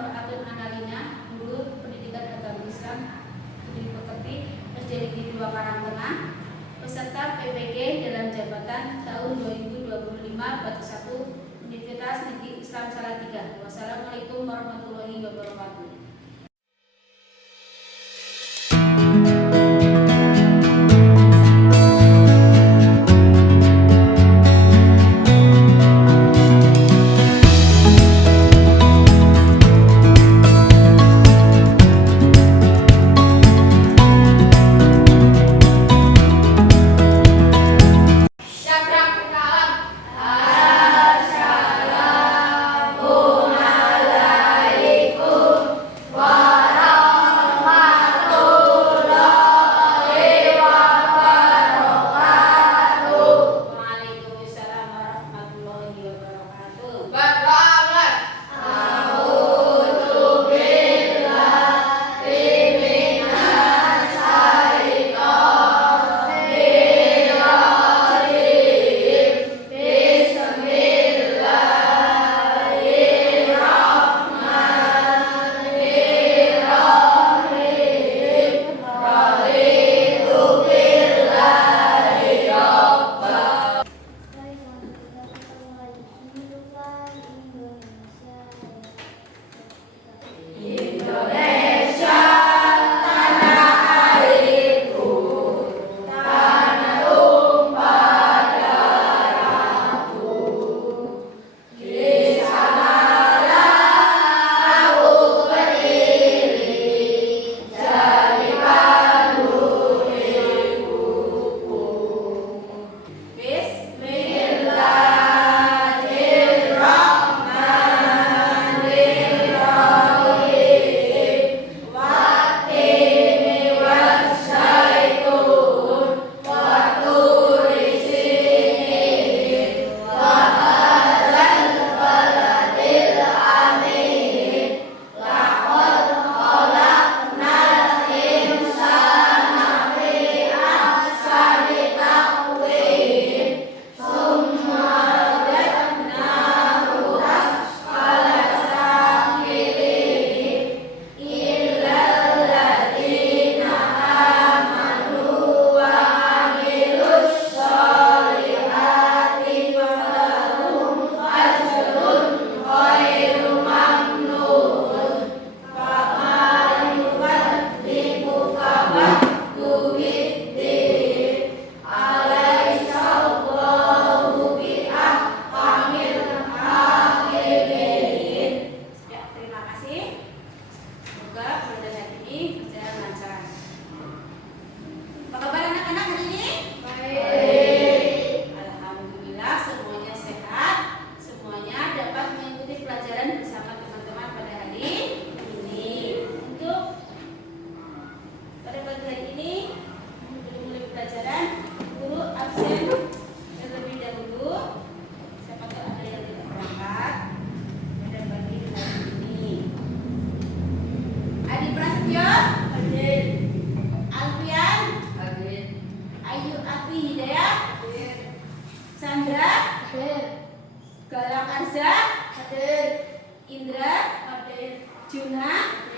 Mar'atun Analina, guru pendidikan agama Islam di Pekerti, SD Negeri 2 Karangtengah, peserta PPG dalam jabatan tahun 2025 Batas 1 Universitas Negeri Islam Salatiga. Wassalamualaikum warahmatullahi wabarakatuh.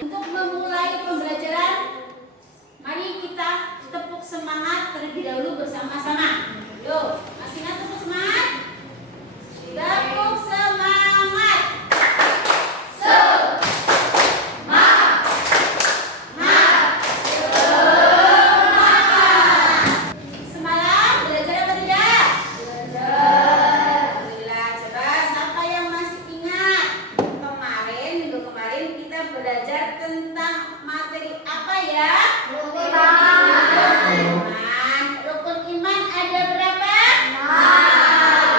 Untuk memulai pembelajaran, mari kita tepuk semangat terlebih dahulu bersama-sama. Yuk, masih ingat tepuk semangat? Tepuk semangat. Semalam belajar apa tidak? Belajar. Alhamdulillah. Coba siapa yang masih ingat minggu kemarin kita belajar tentang materi apa ya? Rukun iman. Rukun iman ada berapa? 6.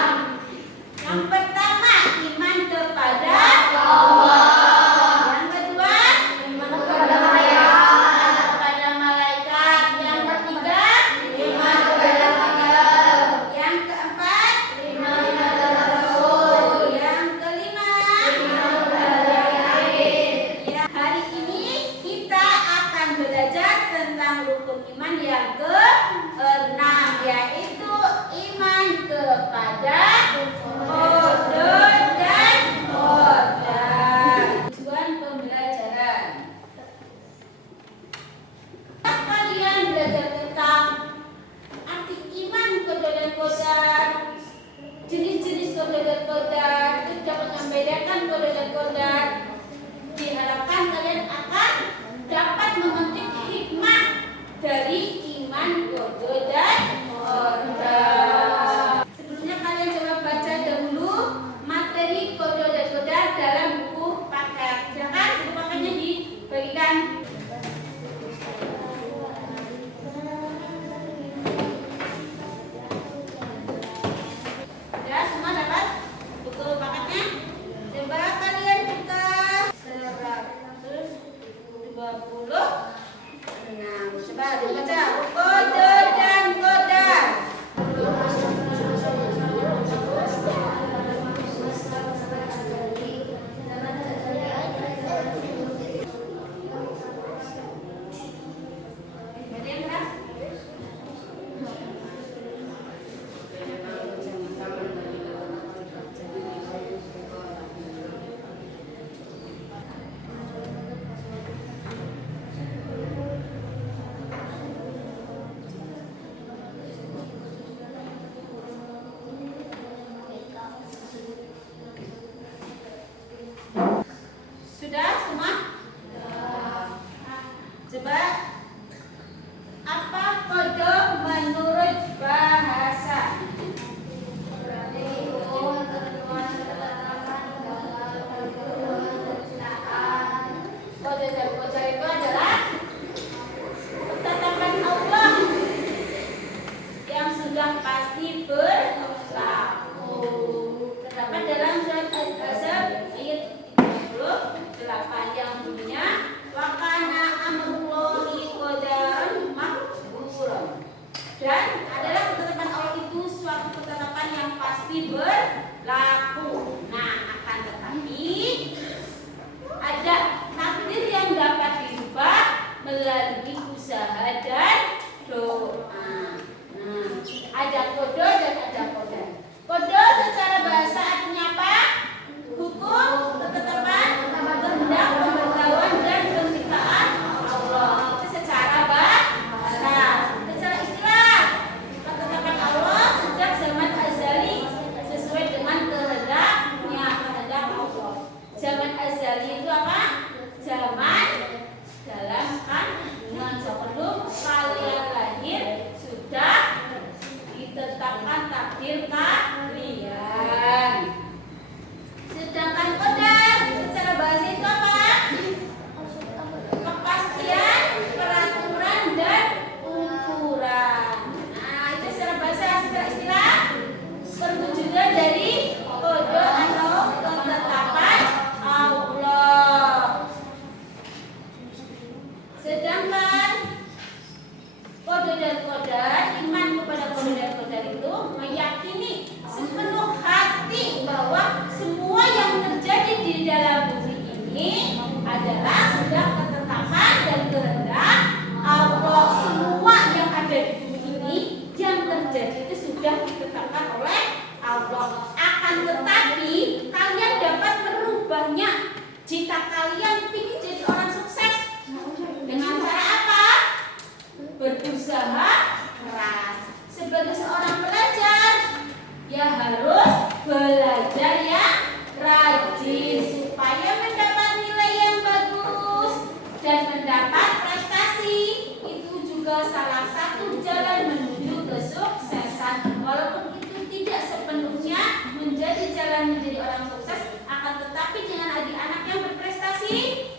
jalan menjadi orang sukses, akan tetapi dengan adik-anak yang berprestasi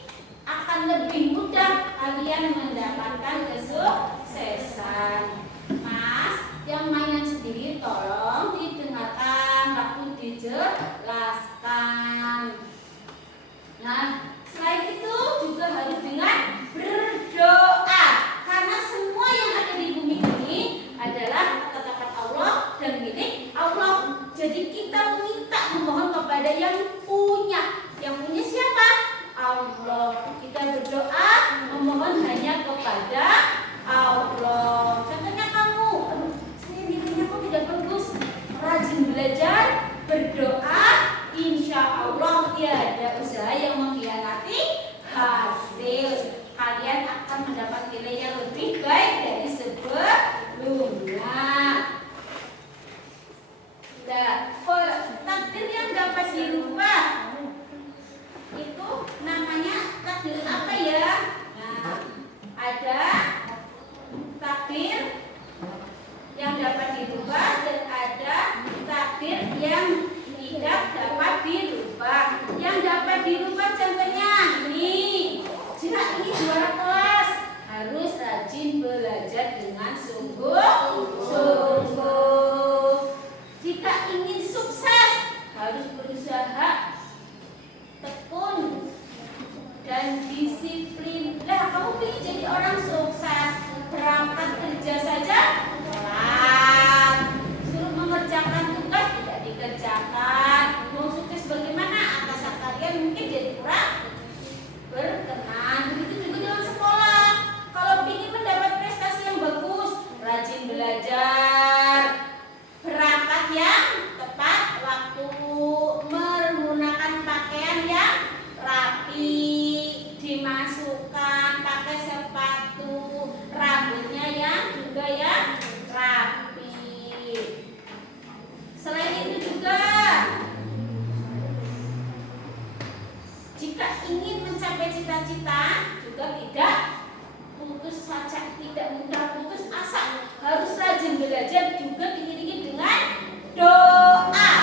akan lebih mudah kalian mendapatkan kesuksesan. Mas, yang mainan sendiri tolong didengarkan waktu dijelaskan. Nah, selain itu juga harus dengan berdoa, karena semua yang ada di bumi ini adalah ketetapan Allah dan milik Allah. Jadi kita minta memohon kepada yang punya. Yang punya siapa? Allah. Kita berdoa memohon hanya kepada Allah. Contohnya kamu, saya nilainya kok tidak bagus. Rajin belajar, berdoa, insya Allah tiada usaha yang mengkhianati hasil. Kalian akan mendapat nilai yang lebih baik dari sebelumnya. Takdir yang dapat dirubah itu namanya takdir apa ya? Nah, ada takdir yang dapat dirubah dan ada takdir yang tidak dapat dirubah. Yang dapat dirubah contohnya nih, jika ingin juara kelas harus rajin belajar dengan sungguh-sungguh. Jika ingin sukses harus berusaha tekun dan disiplin. Lah, kamu ingin jadi orang sukses, berangkat kerja saja telat, suruh mengerjakan tugas tidak dikerjakan. Mau sukses bagaimana? Atasan kalian mungkin jadi kurang berkenan. Begitu juga dengan sekolah. Kalau ingin mendapat prestasi yang bagus, rajin belajar, berangkat yang tepat waktu, menggunakan pakaian yang rapi, dimasukkan pakai sepatu, rambutnya yang juga yang rapi. Selain itu juga, jika ingin mencapai cita-cita juga tidak putus asa, tidak mudah putus asa, harus rajin belajar juga diiringi dengan doa.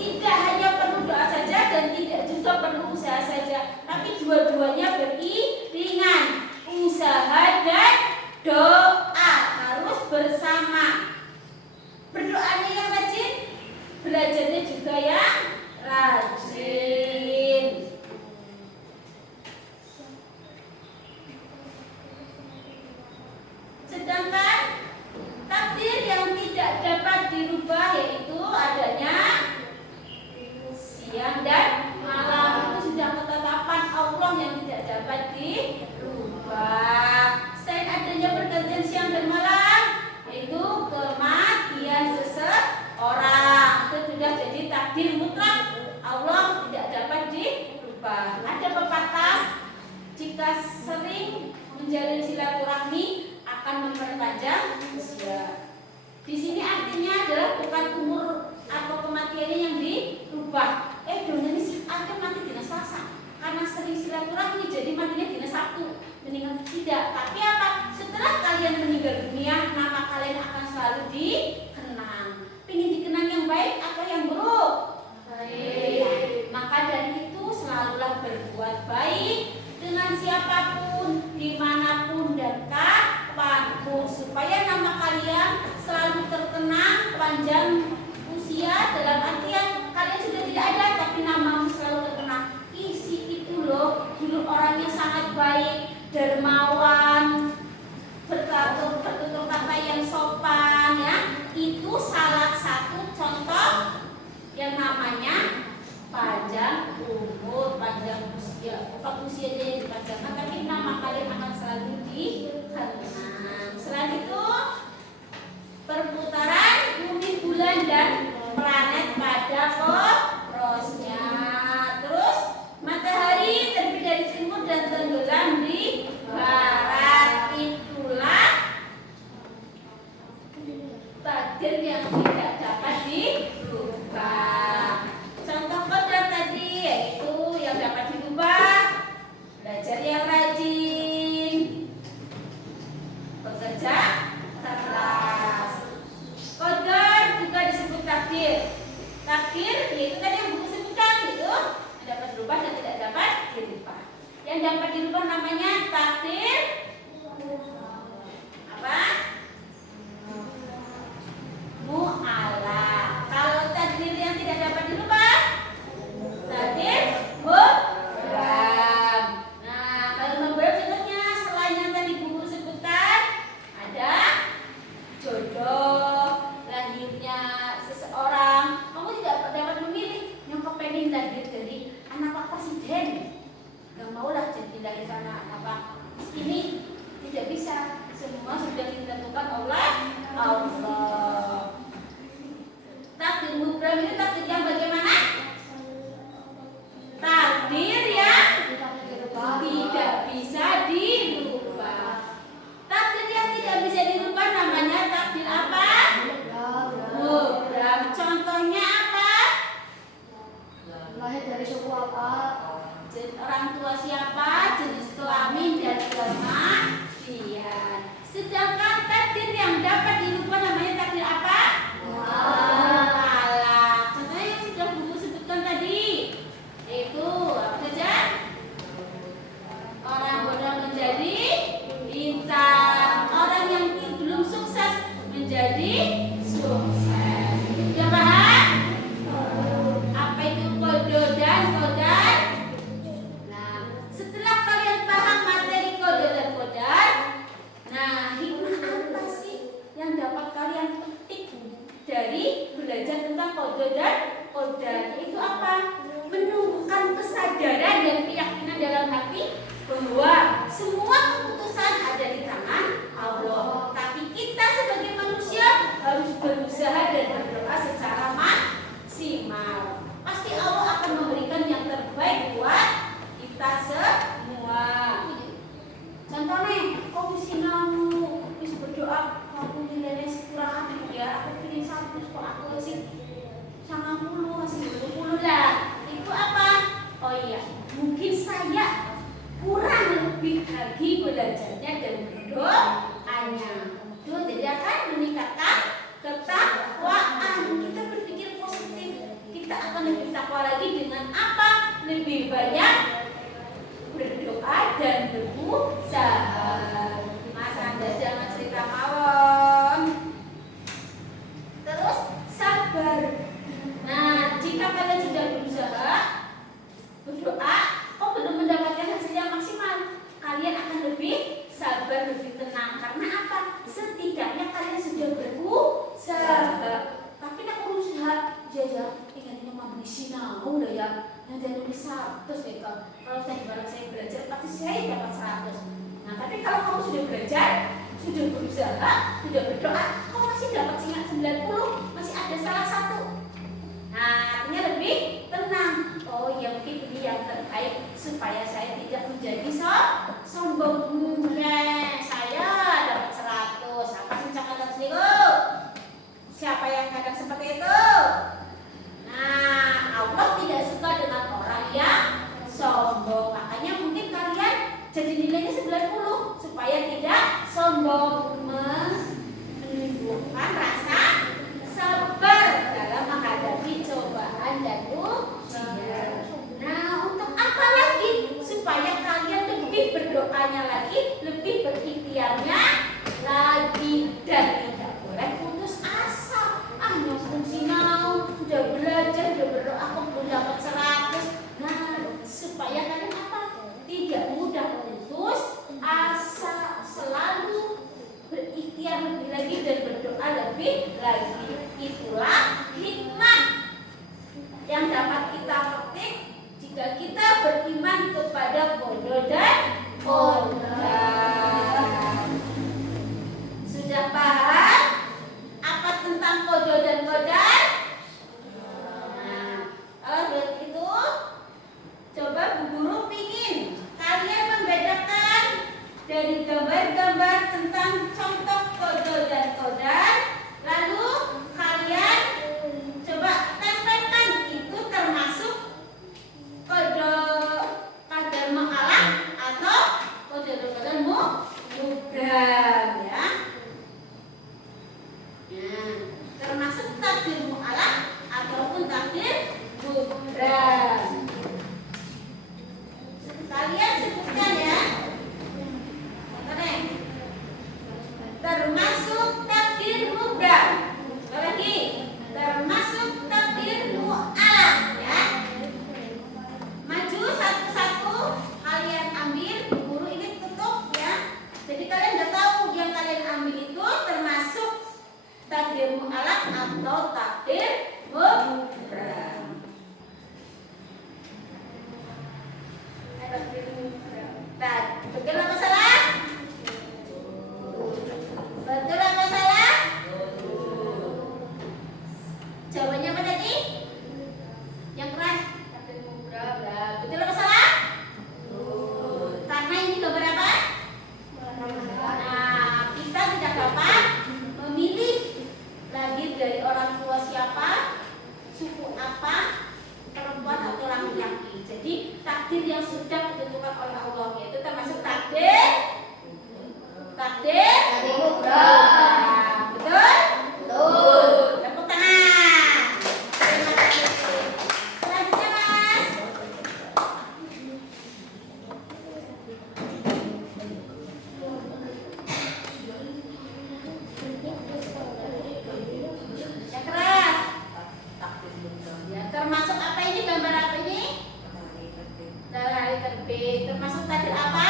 Tidak hanya perlu doa saja dan tidak juga perlu usaha saja, tapi dua-duanya beriringan. Usaha dan doa harus bersama. Berdoanya yang rajin, belajarnya juga yang rajin. Sedangkan takdir yang tidak dapat dirubah yaitu adanya siang dan malam, itu sudah ketetapan Allah yang tidak ingin lahir dari anak Pak Presiden, nggak maulah jadi lahir anak apa ini, tidak bisa. Semua sudah ditentukan oleh Allah. Takdir mubram itu takdir yang bagaimana? Takdir yang tidak bisa dirubah. Takdir yang tidak bisa dirubah namanya takdir apa? Mubram. Contohnya apa? Lahir dari suku apa? Orang tua siapa? Jenis kelamin dan kematian. Sedangkan takdir yang dapat dirubah namanya takdir apa? Mu'allaq. Contohnya yang sudah Buku sebutkan tadi, itu apa saja? Orang bodoh menjadi pintar, orang yang belum sukses menjadi sukses. Sudah paham? Apa itu kodo dan kodar? Nah, setelah kalian paham materi kodo dan kodar, nah, hikmah apa sih yang dapat kalian petik dari belajar tentang kodo dan kodar? Itu apa? Menumbuhkan kesadaran dan keyakinan dalam hati bahwa semua keputusan ada di tangan Allah. Tapi kita sebagai manusia harus berusaha dan berdoa secara maksimal. Pasti Allah akan memberikan yang terbaik buat kita semua. Contohnya, kok sinau bisa berdoa, aku nilainya kurang hati ya, aku pilih 100, kok aku masih 90, masih 20 lah. Itu apa? Oh iya, mungkin saya kurang lebih lagi belajarnya dan berdoanya. Itu jadi akan meningkatkan ketakwaan. Kita berpikir positif, kita akan lebih takwa lagi dengan apa? Lebih banyak berdoa dan berusaha. Mas Anda jangan cerita mawon. Terus sabar. Nah, jika kalian sudah berusaha berdoa, kok belum mendapatkan hasil yang maksimal, kalian akan lebih sabar, lebih tenang. Karena apa? Setidaknya kalian sudah berusaha. Tapi nak berusaha, jaja, ingatnya mau beli sinau lah ya. Nanti nulis 100 deh. Kalau saya belajar pasti saya dapat 100. Nah, tapi kalau kamu sudah belajar, sudah berusaha, sudah berdoa, kok masih dapat 90, masih ada salah satu. Nah, artinya lebih tenang. Oh ya, mungkin ini yang terbaik supaya saya tidak menjadi sombong. Saya dapat 100. Apa sih cakap selingkuh? Siapa yang kadang seperti itu? Nah, Allah tidak suka dengan orang yang sombong. Makanya mungkin kalian jadi nilainya 90 supaya tidak sombong, menimbulkan rasa sabar dalam menghadapi cobaan dan ujian. Nah, untuk apa lagi? Supaya kalian lebih berdoanya lagi, lebih berikhtiarnya lagi, dan tidak boleh putus asa. Nyambung sinau, sudah belajar, sudah berdoa, kok belum dapat 100. Nah, supaya kalian apa? Tidak mudah putus asa, selalu berikhtiar lebih lagi dan berdoa lebih lagi. Itulah hikmah yang dapat kita petik jika kita beriman kepada kodo dan kodar. Sudah paham apa tentang kodo dan kodar? Nah, kalau begitu, coba Bu Guru pingin kalian membedakan dari gambar-gambar tentang contoh kodo dan kodar. Lalu kalian coba tempelkan itu termasuk kodo kadar mu'allaq atau kodo kadar mubram ya. Nah, termasuk takdir mu'allaq ataupun takdir mubram. Kalian sebutkan ya. Termasuk takdir mubram. Lagi, termasuk takdir mu'allaq ya. Maju satu-satu, kalian ambil. Guru ini tutup ya. Jadi kalian udah tahu yang kalian ambil itu termasuk takdir mu'allaq atau takdir mubram. yang sudah ditentukan oleh Allah, yaitu termasuk takdir. Takdir. Nah, betul? Betul. Tepuk tangan. Terima kasih. Selanjutnya Mas. Yang keras. Ya, termasuk apa ini, gambar apa ini? Matahari terbit. Termasuk takdir apa?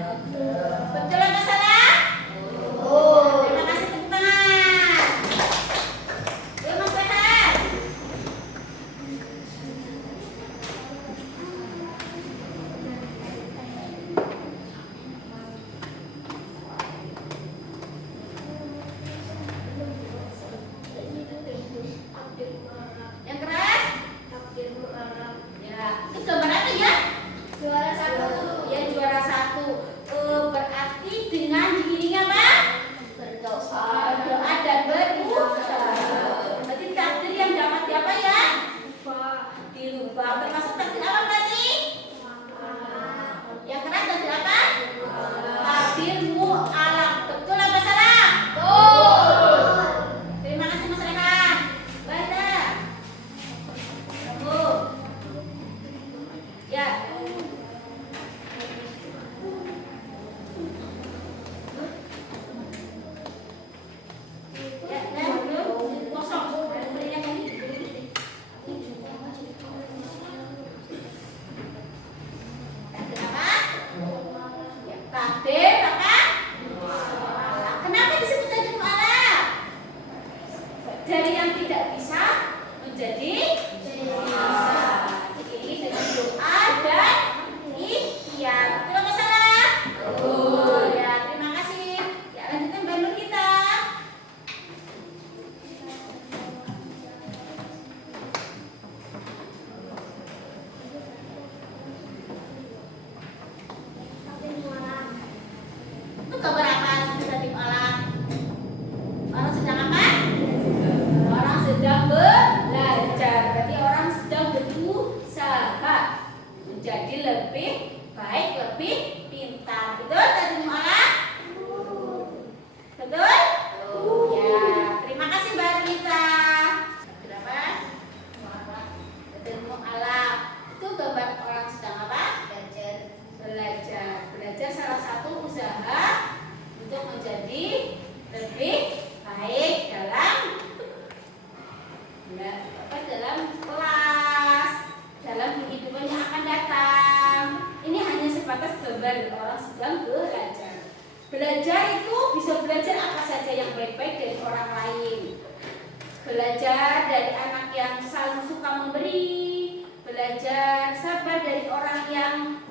Betul atau salah? Terima kasih, tepuk tangan. Yuk Mas Rehan. Yang keras? Ya, itu gambar apa ya? Juara satu. Ya, juara satu. Berarti dengan diiringi apa? Berdoa dan berusaha. Berarti takdir yang dapat apa ya? Dirubah. Termasuk takdir apa berarti? Yang keras takdir apa? Takdir mu'alaq. Betul apa salah? Terima kasih Mas Rehan. Baca. Kamu. Ya. Ya, belum kosong. Berinya tadi. Takdir apa? Ya, takdir apa? Mu'alaq. Kenapa disebut takdir mu'alaq? Dari yang tidak bisa menjadi bisa. Ini dengan doa dan ikhtiar. Betul apa salah? Betul. Ya, terima kasih. Ya, lanjutkan balon kita. Itu kabar apa? Sudah dimalam. Orang sedang apa? Orang sedang belajar. Berarti orang sedang berusaha menjadi lebih baik, lebih pintar. Betul tadi mu'alaq? Betul? Ya, terima kasih Mbak Rita. Berapa? Betul mu'alaq. Itu gambar orang sedang apa? Belajar. Belajar salah satu usaha untuk menjadi lebih baik dalam dalam kelas, dalam kehidupan yang akan datang. Ini hanya sebatas gambar orang sedang belajar. Belajar itu bisa belajar apa saja yang baik-baik dari orang lain. Belajar dari anak yang selalu suka memberi. Belajar sabar dari orang yang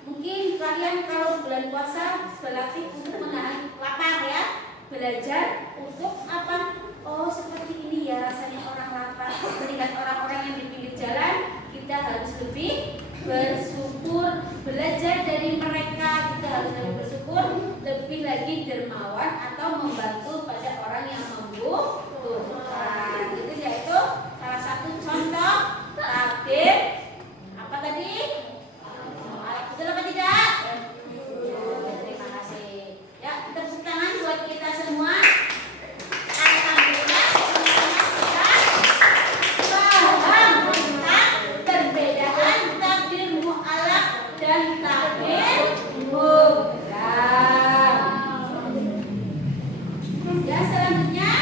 mungkin kalian kalau bulan puasa berlatih untuk menahan lapar ya. Belajar untuk apa? Oh, seperti ini ya rasanya orang lapar. Melihat orang-orang yang di pinggir jalan, kita harus lebih bersyukur. Belajar dari mereka, kita harus lebih bersyukur, lebih lagi dermawan atau membantu pada orang yang membutuhkan. Itu yaitu salah satu contoh takdir apa tadi? Betul apa tidak? Terima kasih. Ya, tepuk tangan buat kita semua. Alhamdulillah, semua sudah paham tentang perbedaan takdir mu'alaq dan takdir mubram. Ya, selanjutnya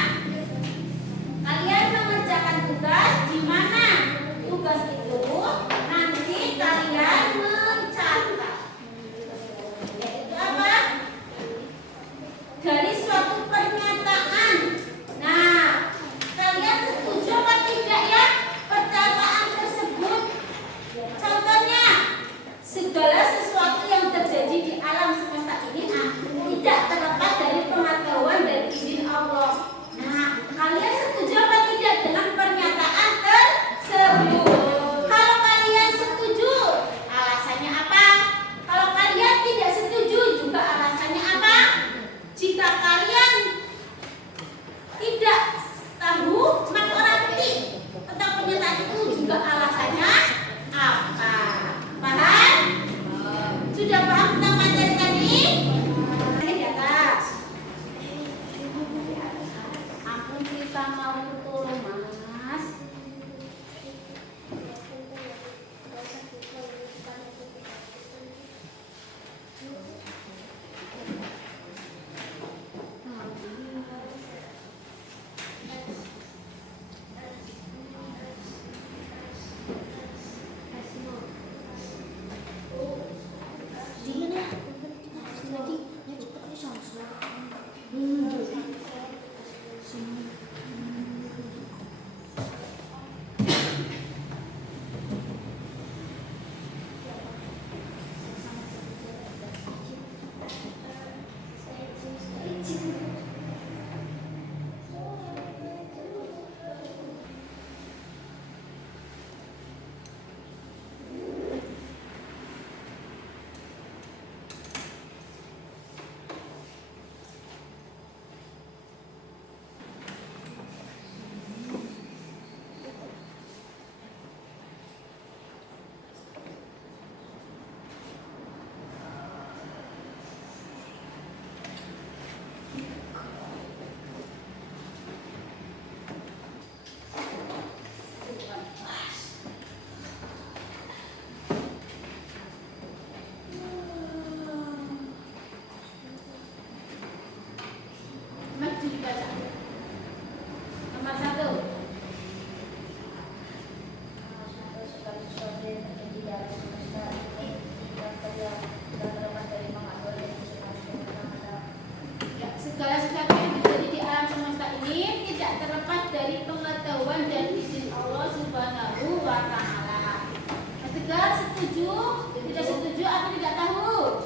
setuju? Tidak setuju atau tidak tahu?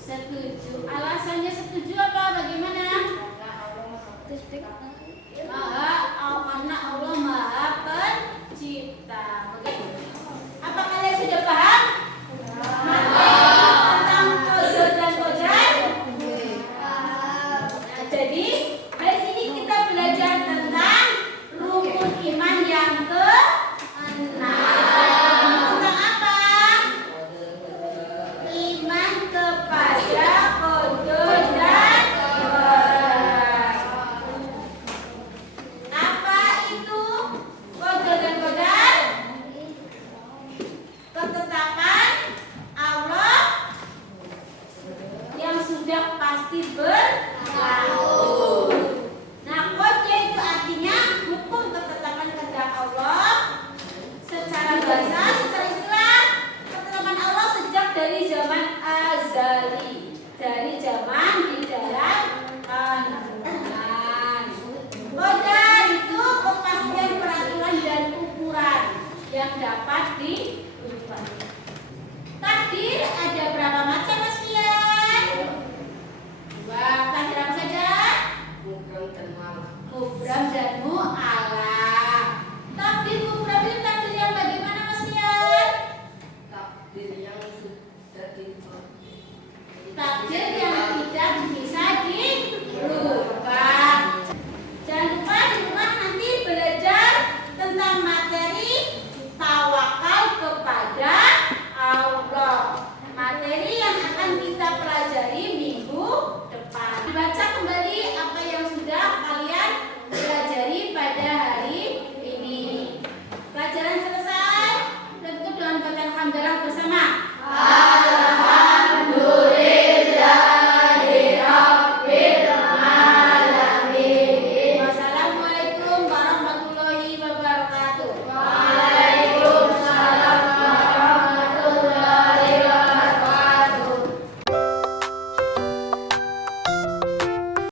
Setuju. Alasannya setuju apa? Bagaimana? Karena Allah Maha Pencipta. Apa kalian sudah paham? Tentang qadar dan qadar? Nah, jadi dari sini kita belajar tentang rukun iman yang ke-6. Tentang apa? Iman kepada qadar dan qadar. Apa itu qadar dan qadar? Ketetapan Allah yang sudah pasti berlaku. Nah, qadar itu artinya hukum ketetapan kehendak Allah secara bahasa, secara istilah ketetapan Allah sejak dari zaman azali, dari zaman di dalam kandungan. Qadar itu kepastian peraturan dan ukuran yang dapat di